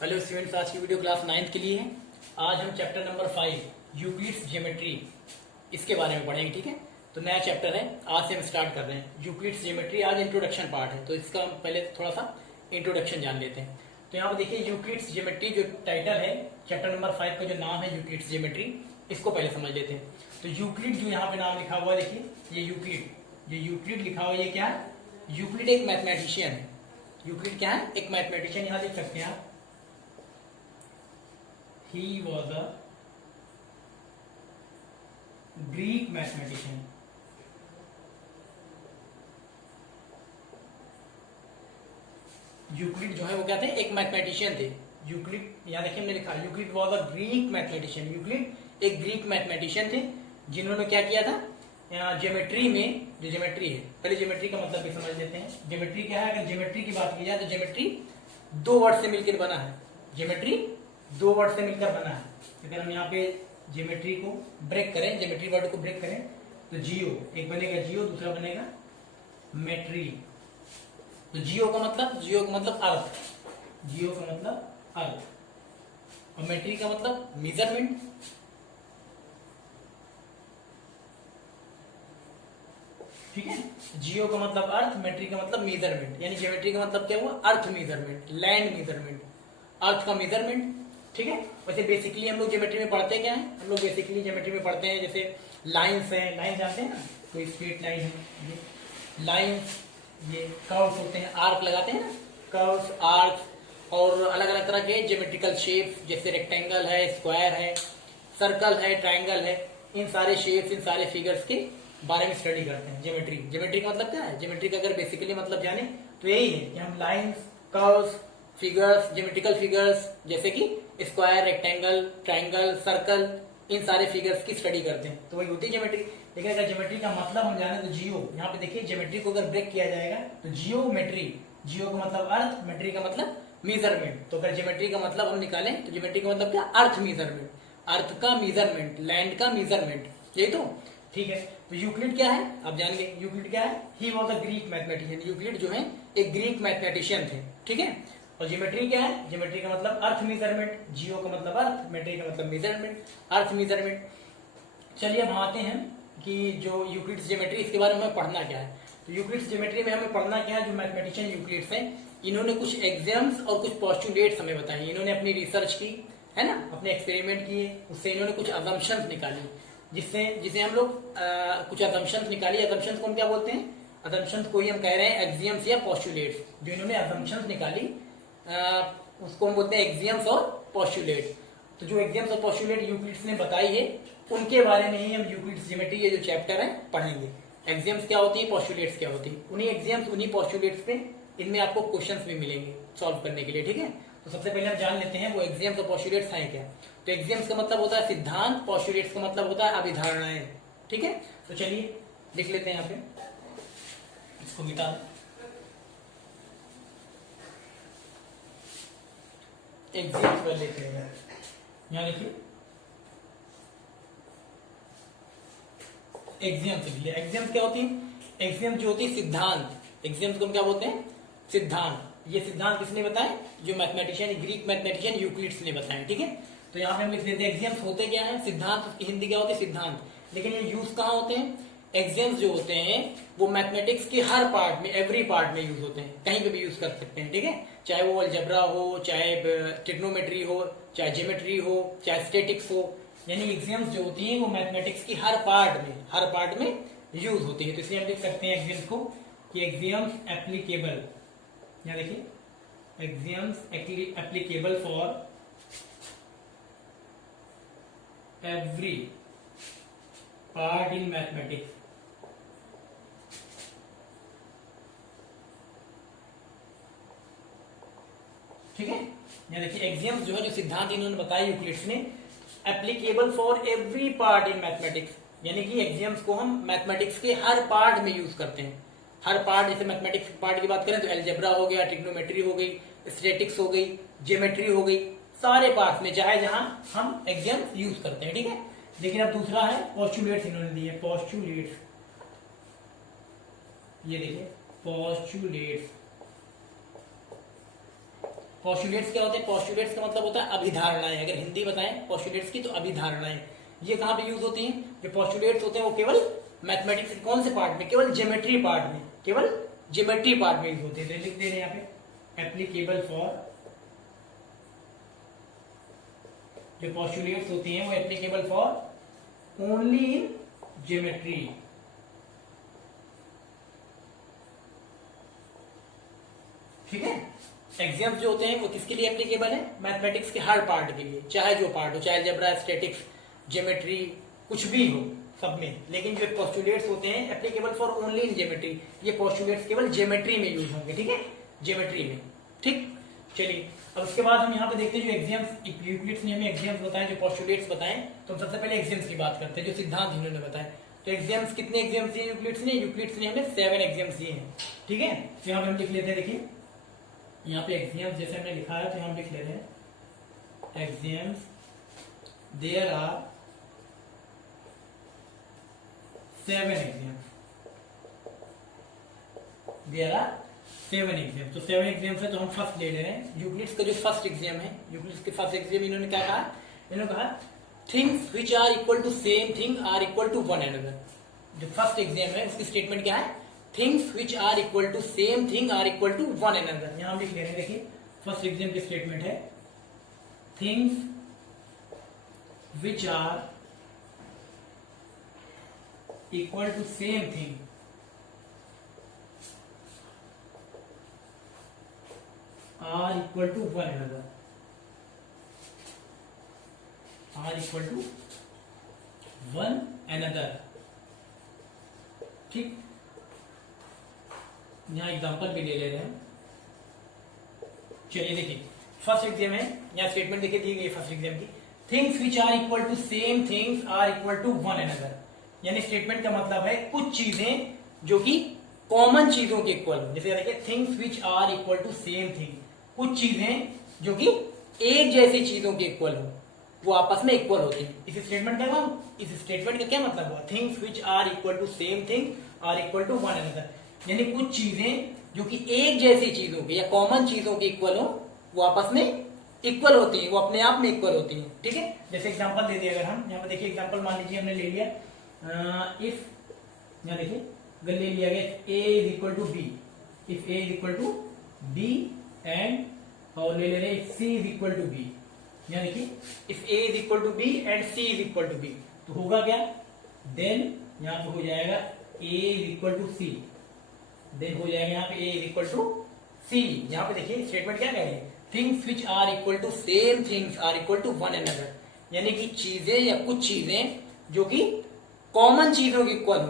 Hello students, आज की video class 9th के लिए है। आज हम चैप्टर नंबर 5 यूक्लिड्स ज्योमेट्री इसके बारे में पढ़ेंगे। ठीक है, तो नया चैप्टर है, आज से हम स्टार्ट कर रहे हैं यूक्लिड्स ज्योमेट्री। आज इंट्रोडक्शन पार्ट है, तो इसका हम पहले थोड़ा सा इंट्रोडक्शन जान लेते हैं। तो यहाँ पर देखिए यूक्लिड्स ज्योमेट्री जो टाइटल है, चैप्टर नंबर 5 का जो नाम है यूक्लिड्स ज्योमेट्री, इसको पहले समझ लेते हैं। तो यूक्लिड जो यहाँ पे नाम लिखा हुआ है, देखिए ये यूक्लिड लिखा हुआ है, ये क्या है? यूक्लिड एक मैथमेटिशियन है। यूक्लिड क्या है? एक मैथमेटिशियन। यहाँ देख सकते हैं आप, he was a Greek mathematician। Euclid जो है वो क्या थे? एक मैथमेटिशियन थे। यूक्लिड यहाँ देखिए हमने लिखा, Euclid was a Greek mathematician. Euclid एक ग्रीक मैथमेटिशियन थे जिन्होंने क्या किया था? ज्योमेट्री में, जो ज्योमेट्री है, पहले ज्योमेट्री का मतलब भी समझ लेते हैं। ज्योमेट्री क्या है? अगर ज्योमेट्री की बात की जाए तो ज्योमेट्री दो वर्ड से मिलकर बना है। ज्योमेट्री दो वर्ड से मिलकर बना है। अगर हम यहाँ पे ज्योमेट्री को ब्रेक करें, ज्योमेट्री वर्ड को ब्रेक करें, तो जियो एक बनेगा, जियो दूसरा बनेगा मेट्री। तो जियो का मतलब अर्थ, जियो का मतलब अर्थ, और मेट्री का मतलब मेजरमेंट। ठीक है, जियो का मतलब अर्थ, मेट्री का मतलब मेजरमेंट। यानी ज्योमेट्री का मतलब क्या हुआ? अर्थ मेजरमेंट, लैंड मेजरमेंट, अर्थ का मेजरमेंट। ठीक है, वैसे बेसिकली हम लोग ज्योमेट्री में पढ़ते क्या है? हम लोग बेसिकली ज्योमेट्री में पढ़ते हैं जैसे लाइंस है, लाइन जानते हैं ना, कोई स्ट्रेट लाइन है, ये लाइंस, ये कर्व्स होते हैं, आर्क लगाते हैं ना, कर्व्स, आर्क, और अलग अलग तरह के ज्योमेट्रिकल शेप्स, जैसे रेक्टेंगल है, स्क्वायर है, सर्कल है, ट्राइंगल है। इन सारे शेप्स, इन सारे फिगर्स के बारे में स्टडी करते हैं ज्योमेट्री। ज्योमेट्री का मतलब क्या है? ज्योमेट्री का अगर बेसिकली मतलब जाने तो यही है कि हम lines, curves, figures, geometrical figures जैसे कि स्क्वायर, रेक्टेंगल, ट्राइंगल, सर्कल, इन सारे फिगर्स की स्टडी करते हैं, तो वही होती है ज्योमेट्री। लेकिन अगर ज्योमेट्री का मतलब हम जाने तो जियो, यहाँ पे देखिए ज्योमेट्री को अगर ब्रेक किया जाएगा तो जियोमेट्री, जियो का मतलब अर्थ, मेट्री का मतलब मेजरमेंट। तो अगर ज्योमेट्री का मतलब हम निकालें तो ज्योमेट्री का मतलब क्या? अर्थ मेजरमेंट, अर्थ का मेजरमेंट, लैंड का मेजरमेंट, यही तो। ठीक है, तो यूक्लिड क्या है आप जान गए। यूक्लिड क्या है? He was a Greek mathematician. Euclid जो है एक ग्रीक मैथमेटिशियन थे। ठीक है, और ज्योमेट्री क्या है? ज्योमेट्री का मतलब अर्थ मेजरमेंट, जियो का मतलब अर्थ, मेट्री का मतलब मेजरमेंट, अर्थ मेजरमेंट। चलिए अब आते हैं कि जो यूक्लिड्स ज्योमेट्री, इसके बारे में हमें पढ़ना क्या है। तो यूक्लिड्स ज्योमेट्री में हमें पढ़ना क्या है? जो मैथमेटिशियन यूक्लिड्स हैं, इन्होंने कुछ एग्जाम्स और कुछ पोस्टुलेट्स हमें बताए। इन्होंने अपनी रिसर्च की है ना, अपने एक्सपेरिमेंट किए, उससे इन्होंने कुछ अजम्पशंस निकाली, जिसे हम लोग कुछ अजम्पशंस निकाली। अजम्पशंस को हम क्या बोलते हैं? अजम्पशंस को ही हम कह रहे हैं एक्सियम्स या पोस्टुलेट्स। जो इन्होंने अजम्पशंस निकाली उसको हम बोलते हैं एक्सियम्स और पोस्टुलेट। तो जो एक्सियम्स और पोस्टुलेट यूक्लिड्स ने बताई है, उनके बारे में ही हम यूक्लिड्स ज्योमेट्री ये जो चैप्टर है पढ़ेंगे। एक्सियम्स क्या होती है, पोस्टुलेट्स क्या होती है, उन्हीं एक्सियम्स, उन्हीं पोस्टुलेट्स पे इनमें आपको क्वेश्चंस भी मिलेंगे सॉल्व करने के लिए। ठीक है, तो सबसे पहले हम जान लेते हैं वो एक्सियम्स और पोस्टुलेट्स हैं क्या। तो एक्सियम्स का मतलब होता है सिद्धांत, पोस्टुलेट्स का मतलब होता है अभिधारणाएं। ठीक है, तो चलिए लिख लेते हैं यहाँ पे, इसको मिटा दें। एक्सियम्स पर लेते हैं, यहाँ लिखिए एक्सियम्स। एक्सियम्स क्या होती है? एक्सियम्स जो होती है सिद्धांत। एक्सियम्स को हम क्या बोलते हैं? सिद्धांत। ये सिद्धांत किसने बताए? जो मैथमेटिशियन, ग्रीक मैथमेटिशियन यूक्लिड्स ने बताए। ठीक है, तो यहाँ पे हम लिख देते हैं एक्सियम्स होते क्या है? सिद्धांत। उसकी हिंदी क्या होती है? सिद्धांत। लेकिन ये यूज कहाँ होते हैं? एक्सियम्स जो होते हैं वो मैथमेटिक्स के हर पार्ट में, एवरी पार्ट में यूज होते हैं, कहीं पे भी यूज कर सकते हैं। ठीक है, चाहे वो अलजेब्रा हो, चाहे ट्रिग्नोमेट्री हो, चाहे ज्योमेट्री हो, चाहे स्टैटिक्स हो। यानी एक्सियम्स जो होती हैं वो मैथमेटिक्स की हर पार्ट में यूज होती है। तो इसलिए हम लिख सकते हैं एक्सियम्स को कि एक्सियम्स एप्लीकेबल, यहाँ देखिए axioms applicable for every part in mathematics. ठीक है, यहाँ देखिए एक्सियम्स जो है, जो सिद्धांत इन्होंने बताया यूक्लिड्स ने, applicable for every part in mathematics. यानी कि एक्सियम्स को हम मैथमेटिक्स के हर पार्ट में यूज करते हैं। हर पार्ट, जैसे मैथमेटिक्स पार्ट की बात करें तो अलजेब्रा हो गया, ट्रिग्नोमेट्री हो गई, स्टैटिक्स हो गई, ज्योमेट्री हो गई, सारे पार्ट्स में चाहे जहां हम एक्सियम्स यूज करते हैं। ठीक है, लेकिन अब दूसरा है पोस्टुलेट्स, इन्होंने दिए पोस्टुलेट्स। ये देखिए पोस्टुलेट्स, पोस्टुलेट्स क्या होते हैं? पोस्टुलेट्स का मतलब होता है अभिधारणाएं। अगर हिंदी बताएं पोस्टुलेट्स की तो अभिधारणाएं। ये कहाँ पे यूज होती हैं? जो पोस्टुलेट्स होते हैं वो केवल मैथमेटिक्स के कौन से पार्ट में? केवल ज्योमेट्री पार्ट में, केवल ज्योमेट्री पार्ट में यूज होते हैं। तो लिख दे रहे हैं यहाँ पे एप्लीकेबल फॉर, जो पोस्टुलेट्स होती हैं वो applicable for only in geometry. ठीक है। एग्जाम्स जो होते हैं वो किसके लिए एप्लीकेबल है? मैथमेटिक्स के हर पार्ट के लिए, चाहे जो पार्ट हो, चाहे अलजेब्रा, स्टैटिक्स, ज्योमेट्री, कुछ भी हो, सब में। लेकिन जो पोस्टुलेट्स होते हैं applicable for only in geometry, ये पोस्टुलेट्स केवल ज्योमेट्री में यूज होंगे। ठीक है, ज्योमेट्री में। ठीक, चलिए अब उसके बाद हम यहाँ पे देखते हैं जो एग्जाम्स यूक्लिड्स ने हमें एग्जाम्स बताए, जो पोस्टुलेट्स बताएं। तो हम सबसे पहले एग्जाम्स की बात करते हैं, जो सिद्धांत इन्होंने बताए। तो एग्जाम्स, कितने एग्जाम्स दिए यूक्लिड्स ने? यूक्लिड्स ने हमें 7 एग्जाम्स दिए हैं। ठीक है, तो यहाँ पे हम लिख लेते हैं। देखिए यहाँ पे एग्जाम्स जैसे हमने लिखा है तो यहाँ लिख ले रहे हैं axioms there are 7 axioms, there are 7 axioms. तो 7 एग्जाम्स है तो हम फर्स्ट ले ले रहे हैं यूक्लिड्स का जो फर्स्ट एग्जाम है। यूक्लिड्स के फर्स्ट एग्जाम इन्होंने क्या कहा? इन्होंने कहा things which are equal to same thing are equal to one another. जो फर्स्ट एग्जाम है उसकी स्टेटमेंट क्या है? Things which are equal to same thing are equal to one another. यहां लिख ले रहे हैं। देखिए फर्स्ट एग्जाम की स्टेटमेंट है things which are equal to same thing are equal to one another, are equal to one another. ठीक, यहां एग्जांपल भी ले ले रहे हैं। चलिए देखिए फर्स्ट एग्जाम है, यहां स्टेटमेंट देखिए दी गई फर्स्ट एग्जाम की। Things which are equal to same things are equal to one another. यानी स्टेटमेंट का मतलब है कुछ चीजें जो कि कॉमन चीजों के इक्वल हो। जैसे देखिए things which are equal to same thing, कुछ चीजें जो कि एक जैसी चीजों के इक्वल हो, वो आपस में इक्वल होती हैं। इस स्टेटमेंट का क्या मतलब हुआ? Things which are equal to same thing are equal to one another. यानी कुछ चीजें जो कि एक जैसी चीजों के या कॉमन चीजों के इक्वल हो, वो आपस में इक्वल होती हैं, वो अपने आप में इक्वल होती हैं। ठीक है, जैसे एग्जांपल दे दिया अगर हम यहाँ पे देखिए एग्जांपल मान लीजिए हमने ले लिया इफ, यहाँ देखिए अगर ले लिया गया a is equal to B, if a is equal to B and, और ले ले रहे हैं c is equal to B. यहाँ देखिए if a is equal to B and c is equal to B, तो होगा क्या? देन यहाँ पे हो जाएगा a is equal to c, then हो जाएगा यहाँ पे a is equal to c। यहाँ पे देखिए स्टेटमेंट क्या कह रही है? Things which are equal to same things are equal to one another. यानी कि चीजें या कुछ चीजें जो कि कॉमन चीजों के इक्वल हो,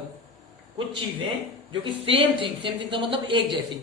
कुछ चीजें जो कि सेम थिंग का मतलब एक जैसी,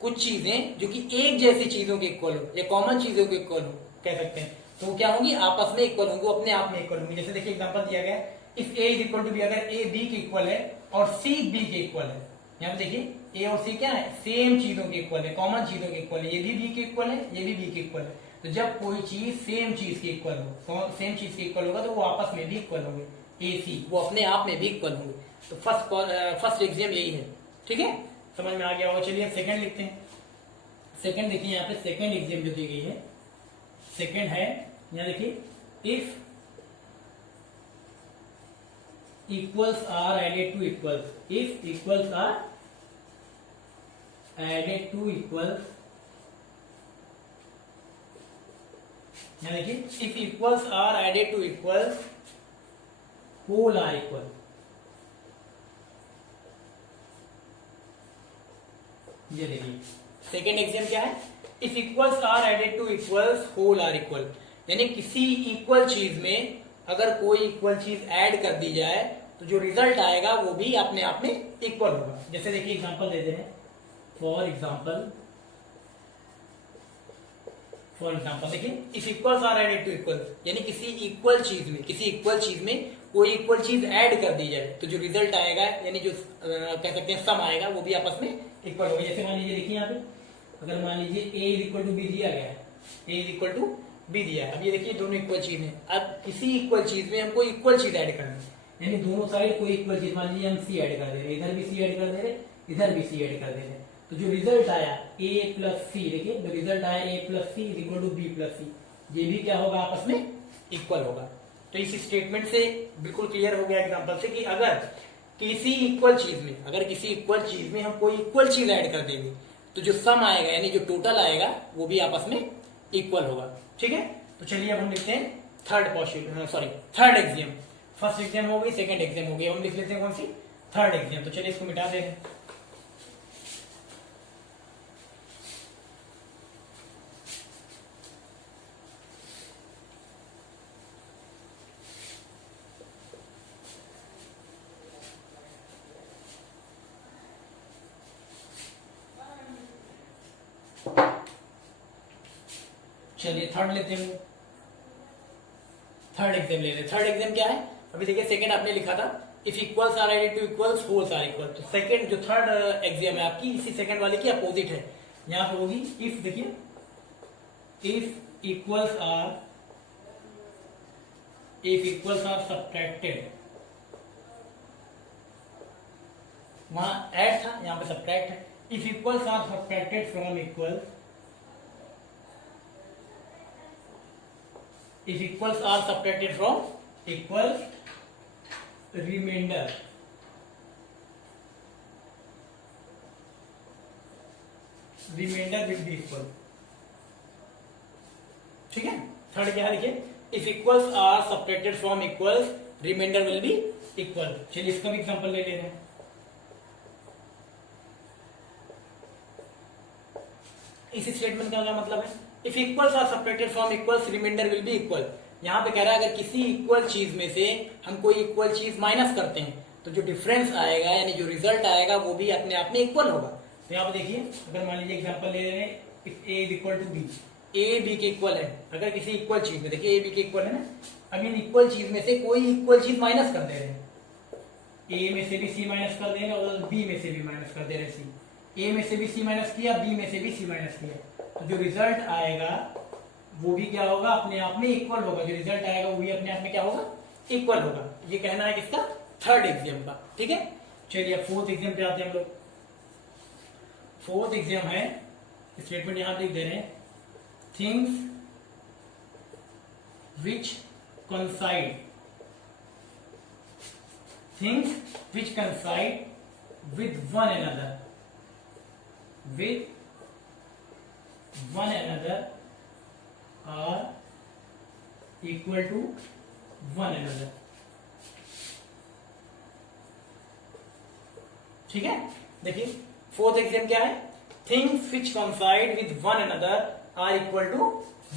कुछ चीजें जो कि एक जैसी चीजों के इक्वल हो या कॉमन चीजों के इक्वल हो कह सकते हैं, तो वो क्या होंगी? आपस में इक्वल होंगी, वो अपने आप में इक्वल होंगी। जैसे देखिए एग्जांपल दिया गया if a is equal to B, अगर a b के इक्वल है और c b के इक्वल है। यहाँ पे देखिए a और c क्या है? सेम चीजों के इक्वल है, कॉमन चीजों के इक्वल है। ये भी b के इक्वल है, ये भी b के इक्वल है। तो जब कोई चीज सेम चीज के इक्वल हो, सेम चीज के इक्वल होगा तो वो आपस में भी इक्वल होंगे, a c, वो अपने आप में भी इक्वल होंगे। तो फर्स्ट एग्जाम यही है। ठीक है, समझ में आ गया होगा। चलिए सेकंड लिखते हैं। सेकंड देखिए यहाँ पे सेकंड एग्जाम जो दी गई है, सेकंड है यहाँ देखिए if equals are added to equals, if equals are added to equals, यहाँ देखिए if equals are added to equals whole are equal. ये देखिए सेकेंड एग्जाम क्या है? If equals are added to equals whole are equal. यानी किसी equal चीज में अगर कोई इक्वल चीज ऐड कर दी जाए तो जो रिजल्ट आएगा वो भी अपने आप में इक्वल होगा। जैसे देखिए एग्जांपल दे दे रहे हैं, फॉर एग्जांपल देखिए if equals are added to equal, यानी किसी इक्वल चीज में कोई इक्वल चीज ऐड कर दी जाए तो जो रिजल्ट आएगा यानी जो कह सकते हैं सम आएगा वो भी आपस में इक्वल होगा। जैसे मान लीजिए देखिए यहाँ पे अगर मान लीजिए a is equal to B दिया गया है, a is equal to B दिया है। अब ये देखिए दोनों इक्वल चीज है। अब किसी इक्वल चीज में हमको इक्वल चीज ऐड करनी है, यानी दोनों साइड कोई इक्वल चीज, मान लीजिए हम c ऐड कर दे रहे, इधर भी c ऐड कर दे रहे, इधर भी c ऐड कर दे रहे, तो जो रिजल्ट आया ए प्लस सी, देखिए जो रिजल्ट आया A plus C is equal to B plus C, ये भी क्या होगा आपस में इक्वल होगा। तो इस स्टेटमेंट से बिल्कुल क्लियर हो गया एग्जांपल से कि अगर किसी इक्वल चीज में, अगर किसी इक्वल चीज में हम कोई इक्वल चीज ऐड कर देंगे तो जो सम आएगा यानी जो टोटल आएगा वो भी आपस में इक्वल होगा। ठीक है, तो चलिए अब हम लिखते हैं थर्ड एग्जाम। फर्स्ट एग्जाम हो गई, सेकंड एग्जाम हो गई, हम लिख लेते हैं कौन सी, थर्ड एग्जाम। तो चलिए इसको मिटा दे रहे हैं। चलिए थर्ड लेते हैं, थर्ड एग्जाम ले लेते। थर्ड एग्जाम क्या है, अभी देखिए सेकंड आपने लिखा था if equals are added to equals wholes are equal. तो सेकंड जो थर्ड एग्जाम है आपकी इसी सेकंड वाले की अपोजिट है। यहां पे होगी इफ, देखिए इफ इक्वल्स आर सब्ट्रैक्टेड, वहां ऐड था यहां पे सब्ट्रैक्ट है। If equals are subtracted from equal, if equals are subtracted from equal, remainder will be equal। ठीक है, थर्ड क्या है देखिए if equals are subtracted from equals remainder will be equal। चलिए इसका भी एग्जांपल ले रहे हैं। इस स्टेटमेंट का क्या मतलब है, if equals are subtracted from equals remainder will be equal. यहां पे कह रहा है अगर किसी इक्वल चीज में से हम कोई इक्वल चीज माइनस करते हैं तो जो डिफरेंस आएगा यानी जो रिजल्ट आएगा वो भी अपने आप में इक्वल होगा। तो यहाँ पे देखिए अगर मान लीजिए एग्जांपल ले रहे हैं if A is equal to B, A B के इक्वल है। अगर किसी इक्वल चीज में, देखिए ए बी के इक्वल है ना, अब इन इक्वल चीज में से कोई इक्वल चीज माइनस कर दे रहे हैं, ए में से भी सी माइनस कर दे रहे हैं और बी में से भी माइनस कर दे रहे हैं सी। ए में से भी सी माइनस किया, बी में से भी सी माइनस किया, तो जो रिजल्ट आएगा वो भी क्या होगा, अपने आप में इक्वल होगा। जो रिजल्ट आएगा वो भी अपने आप में क्या होगा, इक्वल होगा। ये कहना है किसका, थर्ड एग्जाम का। ठीक है, चलिए फोर्थ एग्जाम पे आते हैं हम लोग। फोर्थ एग्जाम है, स्टेटमेंट यहां लिख दे रहे हैं things which कंसाइड, things which coincide with one another, with one another are equal to one another। ठीक है, देखिए फोर्थ एग्जाम क्या है, things which coincide with one another are equal to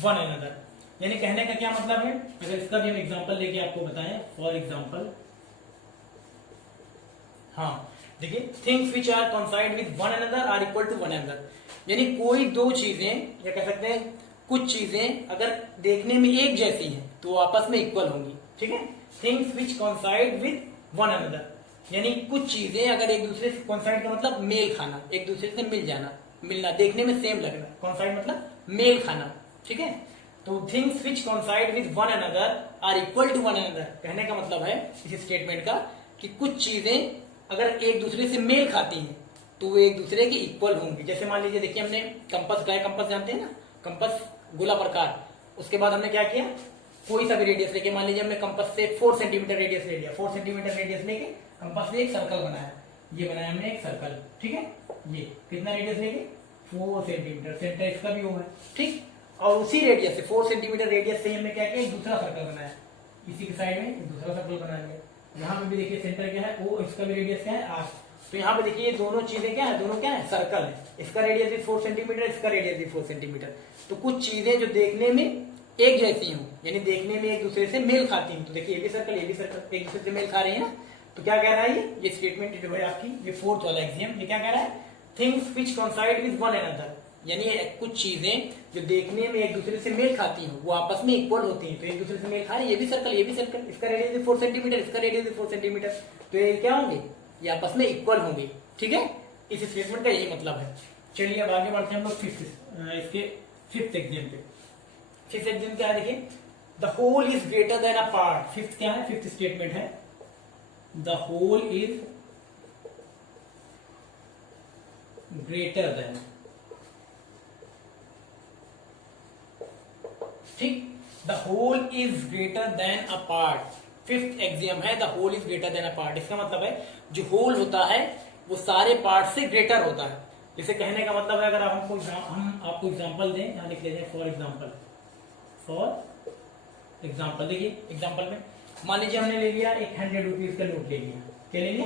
one another. यानी कहने का क्या मतलब है, अगर इसका भी हम एग्जांपल लेके आपको बताएं, फॉर एग्जांपल, हाँ देखिए things which are coincide with one another are equal to one another, यानी कोई दो चीजें या कह सकते हैं कुछ चीजें अगर देखने में एक जैसी हैं तो आपस में इक्वल होंगी। ठीक है, things which coincide with one another, यानी कुछ चीजें अगर एक दूसरे से, कंसाइड का मतलब मेल खाना, एक दूसरे से मिल जाना, मिलना, देखने में सेम लगना, कंसाइड मतलब मेल खाना। ठीक है, तो things which coincide with one another are equal to one another, कहने का मतलब है इस स्टेटमेंट का कि कुछ चीजें अगर एक दूसरे से मेल खाती हैं तो वो एक दूसरे के इक्वल होंगी। जैसे मान लीजिए देखिए हमने कंपास का, कंपास जानते हैं ना, कंपास गोला प्रकार, उसके बाद हमने क्या किया, कोई सा भी रेडियस लेके, मान लीजिए हमने कंपास से 4 सेंटीमीटर रेडियस ले लिया, 4 सेंटीमीटर रेडियस लेके कंपास से एक सर्कल बनाया, ये बनाया हमने एक सर्कल। ठीक है, ये कितना रेडियस लेके 4 सेंटीमीटर, सेंटर इसका भी हुआ है। ठीक, और उसी रेडियस से 4 सेंटीमीटर रेडियस से हमने क्या किया, एक दूसरा सर्कल बनाया, इसी के साइड में एक दूसरा सर्कल बना लिया। यहाँ पे भी देखिए सेंटर क्या है, वो इसका भी रेडियस क्या है 8। तो यहाँ पे देखिए ये दोनों चीजें क्या है, दोनों क्या है, सर्कल है, इसका रेडियस भी 4 सेंटीमीटर, इसका रेडियस भी 4 सेंटीमीटर। तो कुछ चीजें जो देखने में एक जैसी हूँ, यानी देखने में एक दूसरे से मेल खाती हूँ, तो देखिए ये भी सर्कल एक दूसरे से मेल खा रही है ना। तो क्या कह रहा है ये स्टेटमेंट जो है आपकी, ये फोर्थ वाला एग्जाम, ये क्या कह रहा है, things which coincide with one another, यानी कुछ चीजें जो देखने में एक दूसरे से मेल खाती हैं वो आपस में इक्वल होती हैं। तो एक दूसरे से मेल खा रहे हैं, ये भी सर्कल, ये भी सर्कल, इसका रेडियस भी 4 सेंटीमीटर, इसका रेडियस भी 4 सेंटीमीटर, तो ये क्या होंगे, ये आपस में इक्वल होंगे। ठीक है, इस स्टेटमेंट का यही मतलब है। चलिए अब आगे बढ़ते हैं हम लोग इसके फिफ्थ एग्जाम पे। फिफ्थ एग्जाम क्या है, देखिए the whole is greater than a part. Fifth क्या है, फिफ्थ स्टेटमेंट है the whole is greater than, ठीक, the whole is greater than a part. Fifth axiom है the whole is greater than a part. इसका मतलब है जो whole होता है वो सारे पार्ट से ग्रेटर होता है। इसे कहने का मतलब है, अगर हम आपको एग्जांपल दें, यहां लिख लेते हैं फॉर एग्जांपल। देखिए एग्जांपल में मान लीजिए हमने ले लिया एक 100 रुपीज का नोट ले लिया। क्या ले लिया?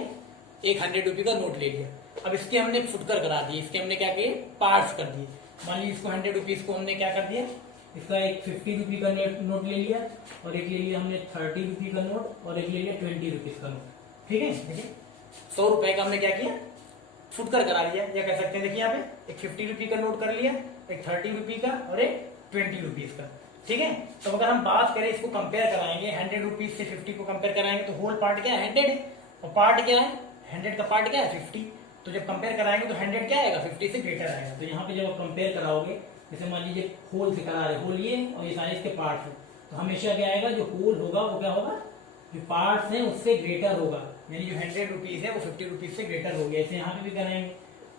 एक 100 रुपीज का नोट ले लिया। अब इसके हमने फुटकर करा दिए, इसके हमने क्या किए? पार्ट्स कर दिए। मान लीजिए इसको 100 रुपीज को हमने क्या कर दिया, इसका एक 50 रुपी का नोट ले लिया, और एक ले लिया हमने 30 रुपी का नोट, और एक ले लिया 20 रुपीज का नोट। ठीक है, देखिए 100 रुपए का हमने क्या किया? फुटकर करा दिया, या कह सकते हैं देखिए यहाँ पे एक 50 रुपी का नोट कर लिया, एक 30 रुपी का और एक 20 रुपीज का। ठीक है, तो अगर हम बात करें इसको कंपेयर कराएंगे 100 रुपीज से 50 को कंपेयर कराएंगे तो होल पार्ट क्या है? 100 है, और पार्ट क्या है? 100 का पार्ट क्या है? 50। तो जब कंपेयर कराएंगे तो 100 क्या आएगा? 50 से ग्रेटर आएगा। तो यहाँ पे जब आप कंपेयर कराओगे, जैसे मान लीजिए होल से करा रहे, होल ये और ये सारे इसके पार्ट है, तो हमेशा क्या आएगा? जो होल होगा वो क्या होगा? जो पार्ट्स हैं उससे ग्रेटर होगा, यानी जो 100 रुपीज है वो 50 रुपीज से ग्रेटर हो गया। ऐसे यहाँ पे भी कराएंगे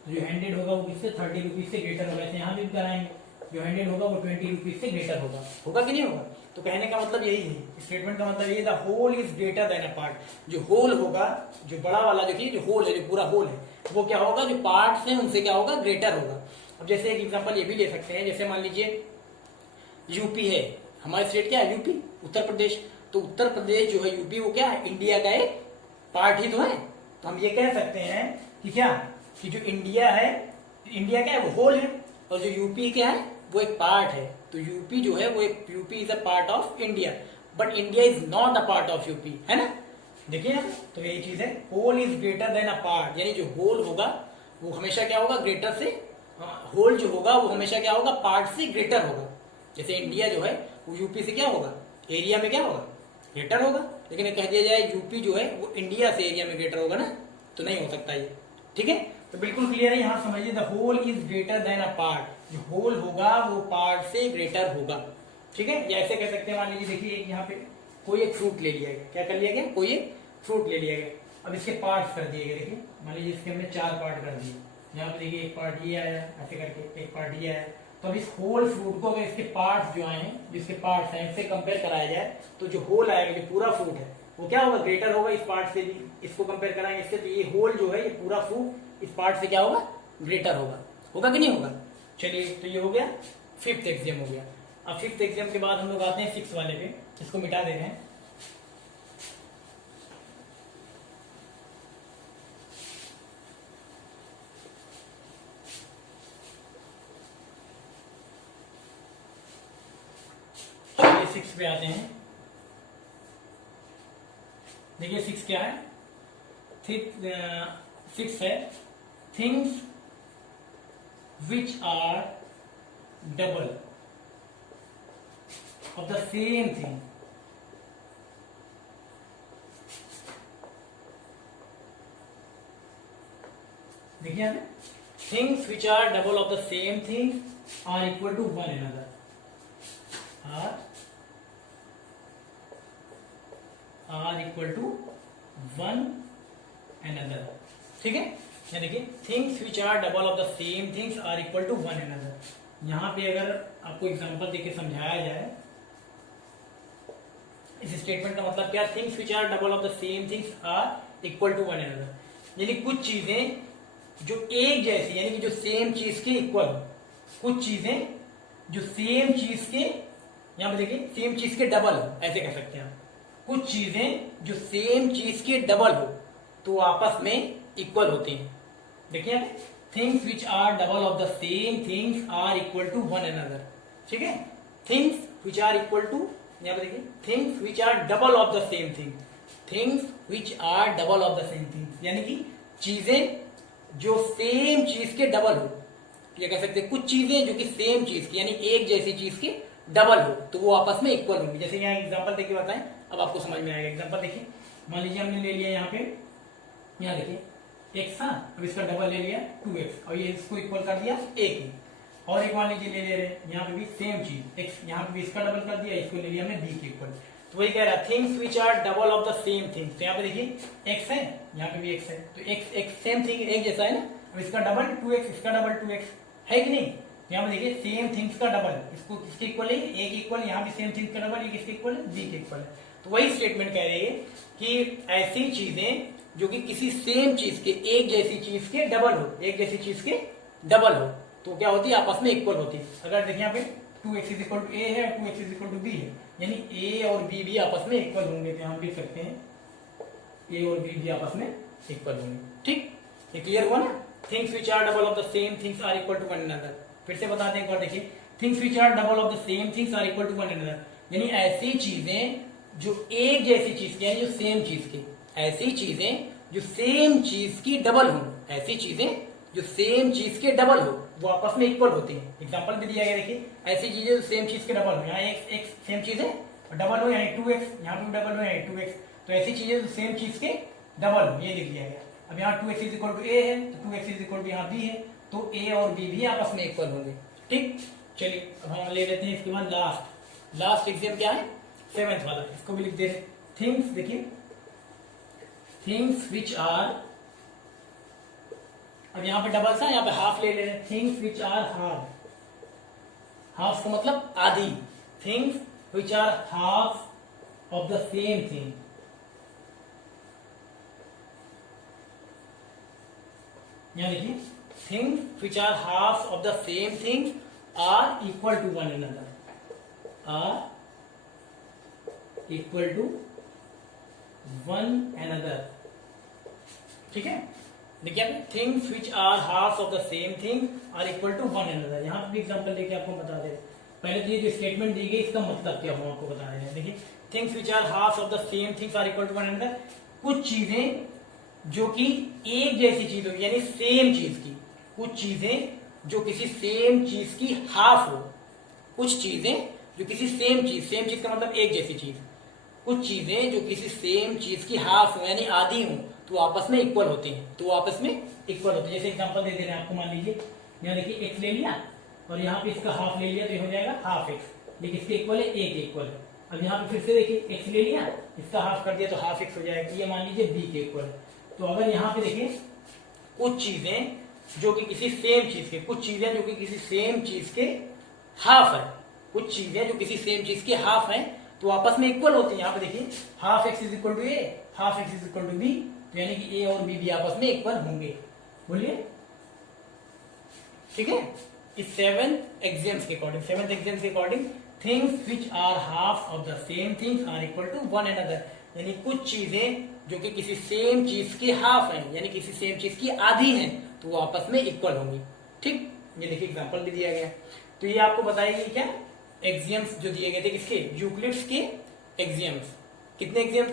तो जो 100 होगा वो किससे? 30 रुपीज से ग्रेटर होगा। ऐसे यहाँ पे भी कराएंगे, जो 100 होगा वो 20 रुपीज से ग्रेटर होगा। होगा कि नहीं होगा? तो कहने का मतलब यही है, स्टेटमेंट का मतलब यही, the whole is greater than a part. जो होल होगा, जो बड़ा वाला देखिए जो होल है, जो पूरा होल है, वो क्या होगा? जो पार्ट्स हैं उनसे क्या होगा? ग्रेटर होगा। अब जैसे एक एग्जांपल ये भी ले सकते हैं, जैसे मान लीजिए यूपी है, हमारी स्टेट क्या है? यूपी, उत्तर प्रदेश। तो उत्तर प्रदेश जो है यूपी, वो क्या है? इंडिया का एक पार्ट ही तो है। तो हम ये कह सकते हैं कि क्या, कि जो इंडिया है, इंडिया क्या है? वो होल है, और जो यूपी क्या है? वो एक पार्ट है। तो यूपी जो है वो एक, UP is a part of India, but India is not a part of UP, है ना? देखिए ना, तो यही चीज है, whole is greater than a part, यानी जो होल होगा वो हमेशा क्या होगा? ग्रेटर से, होल जो होगा वो हमेशा क्या होगा? पार्ट से ग्रेटर होगा। जैसे इंडिया जो है वो यूपी से क्या होगा? एरिया में क्या होगा? ग्रेटर होगा। लेकिन कह दिया जाए यूपी जो है वो इंडिया से एरिया में ग्रेटर होगा ना, तो नहीं हो सकता ये। ठीक है, तो बिल्कुल क्लियर है, यहाँ समझिए the whole is greater than a part. जो होल होगा वो पार्ट से ग्रेटर होगा। ठीक है, या ऐसे कह सकते हैं, मान लीजिए देखिए यहाँ पे कोई एक फ्रूट ले लिया गया। क्या कर लिया गया? कोई एक फ्रूट ले लिया गया। अब इसके पार्ट्स कर दिए गए। देखिए मान लीजिए इसके हमने 4 पार्ट कर दिए। यहाँ पे देखिए एक पार्ट ये आया, ऐसे करके एक पार्ट ये आया। तो अब इस होल फ्रूट को अगर इसके पार्ट्स जो आए हैं, जिसके पार्ट्स हैं, इससे कंपेयर कराया जाए तो जो होल आएगा, जो पूरा फ्रूट है, वो क्या होगा? ग्रेटर होगा इस पार्ट से भी। इसको कंपेयर कराएंगे इससे, तो ये होल जो है, ये पूरा फ्रूट इस पार्ट से क्या होगा? ग्रेटर होगा। होगा कि नहीं होगा? चलिए, तो ये हो गया, फिफ्थ एक्सियम हो गया। अब फिफ्थ एक्सियम के बाद हम लोग आते हैं सिक्स वाले पे, इसको मिटा दे रहे हैं। चलिए सिक्स पे आते हैं। देखिए सिक्स क्या है? सिक्स है things which are double of the same thing. देखिए things which are double of the same thing are equal to one another, are equal to one another. ठीक है, या देखिए things which are double of the same things are equal to one another. यहां पे अगर आपको example देके समझाया जाए, इस स्टेटमेंट का मतलब क्या? Things which are double of the same things are equal to one another, यानी कुछ चीजें जो एक जैसी, यानी कि जो सेम चीज के इक्वल, कुछ चीजें जो सेम चीज के, यहां पे देखिए सेम चीज के डबल हो, ऐसे कह सकते हैं आप। कुछ चीजें जो सेम चीज के डबल हो तो आपस में इक्वल होती हैं। देखिए things which are double of the same things are equal to one another. ठीक है, things which are equal to, यहां पर देखिए things which are double of the same thing, things which are double of the same thing, यानी कि चीजें जो same चीज के डबल हो, या कह सकते हैं कुछ चीजें जो कि सेम चीज की, यानी एक जैसी चीज के डबल हो तो वो आपस में इक्वल होंगी। जैसे यहाँ एग्जांपल देखिए बताएं, अब आपको समझ में आएगा। एग्जांपल देखिए, मान लीजिए हमने ले लिया यहाँ पे, यहाँ देखिए x था, अब इसका डबल ले लिया 2x, और ये इसको इक्वल कर दिया a की। और एक मान लीजिए ले रहे हैं यहाँ पे भी सेम चीज x, यहाँ पे भी इसका डबल कर दिया, इसको ले लिया हमने b के इक्वल। तो वही कह रहा है things which are double of the same thing. तो यहाँ पे देखिए x है, यहाँ पे भी x है, तो x सेम थिंग एक जैसा है ना। अब इसका डबल 2x, इसका डबल 2x, है कि नहीं? यहाँ पे देखिए सेम थिंग्स का डबल, इसको किसके इक्वल है? ए के इक्वल। यहाँ भी सेम थिंग्स का डबल, ये किसके इक्वल है? बी के इक्वल है। तो वही स्टेटमेंट कह रही है कि ऐसी चीजें जो कि किसी सेम चीज के, एक जैसी चीज के डबल हो, एक जैसी चीज के डबल हो, तो क्या होती है? आपस में इक्वल होती है। अगर देखिए यहाँ पे 2x इज इक्वल टू ए है, 2x is equal to B है, यानी ए और बी भी आपस में इक्वल होंगे। तो हम लिख सकते हैं ए और बी भी आपस में इक्वल होंगे। ठीक, ये क्लियर हुआ ना? Things which are double of the same things are equal to one another. फिर से बता दें एक बार, देखिए things which are double of the same things are equal to one another, यानी ऐसी चीजें जो एक जैसी चीज की, यानी जो सेम चीज की, ऐसी चीजें जो सेम चीज की डबल हो, ऐसी चीजें जो सेम चीज के डबल हो, वो आपस में इक्वल होती हैं। एग्जांपल भी दिया गया, देखिए ऐसी चीजें जो सेम चीज के डबल हो, यहाँ एक सेम चीज है डबल हो, यहाँ 2x, यहाँ पे डबल हो, यहाँ 2x, तो ऐसी चीजें जो सेम चीज के डबल हो, ये लिख दिया गया। अब यहाँ 2x इज इक्वल टू ए है, तो 2x इज इक्वल टू यहाँ b है, तो a और b भी आपस में इक्वल होंगे। ठीक, चलिए अब हम ले लेते हैं इसके बाद लास्ट एग्जाम क्या है? 7th वाला, इसको भी लिख दे रहे। थिंग्स, देखिए थिंग्स विच आर, अब यहाँ पे डबल था, यहाँ पे हाफ ले रहे हैं। Things which are half, half का मतलब आधी। Things which are half of the same thing, यहाँ देखिए things which are half of the same thing are equal to one another, are equal to one another. ठीक है, देखिए things which are half of the same thing are equal to one another. यहाँ पे भी example लेके आपको बता दे। पहले तो ये जो स्टेटमेंट दी गई इसका मतलब क्या हम आपको बता रहे हैं। देखिए things which are half of the same things are equal to one another, कुछ चीजें जो कि एक जैसी चीज होगी, यानी सेम चीज की, कुछ चीजें जो किसी सेम चीज की हाफ हो, कुछ चीजें जो किसी सेम चीज का मतलब एक जैसी चीज, कुछ चीजें जो किसी सेम चीज की हाफ हो यानी आधी हो, तो आपस में इक्वल होती हैं, तो आपस में इक्वल होते हैं। जैसे एग्जांपल दे रहे हैं आपको, मान लीजिए यहाँ देखिए x ले लिया और यहाँ पे इसका हाफ ले लिया, तो ये हो जाएगा हाफ x, लेकिन इसके इक्वल है, a के इक्वल है। अब यहाँ पे फिर से देखिए x ले लिया, इसका हाफ कर दिया तो हाफ x हो जाएगा, ये मान लीजिए b के इक्वल है। तो अगर यहाँ पे देखिए कुछ चीजें जो कि किसी सेम चीज के, कुछ चीजें जो कि किसी सेम चीज के हाफ है, कुछ चीजें जो किसी सेम चीज के हाफ है, तो आपस में इक्वल होती है। यहाँ पे देखिए half X is equal to A, half X is equal to B, तो यानी कि ए और बी भी आपस में इक्वल होंगे। बोलिए, ठीक है। इस 7th एग्जाम्स के according things which are half of the same things are equal to one another, यानी कुछ चीजें जो कि किसी सेम चीज की हाफ है, यानी किसी सेम चीज की आधी है, तो वो आपस में इक्वल होंगी। ठीक, ये देखिए एग्जांपल भी दिया गया। तो ये आपको बताएगी क्या? एग्जाम्स जो दिए गए थे किसके? यूक्लिड्स के एग्जाम्स। कितने एग्जाम्स?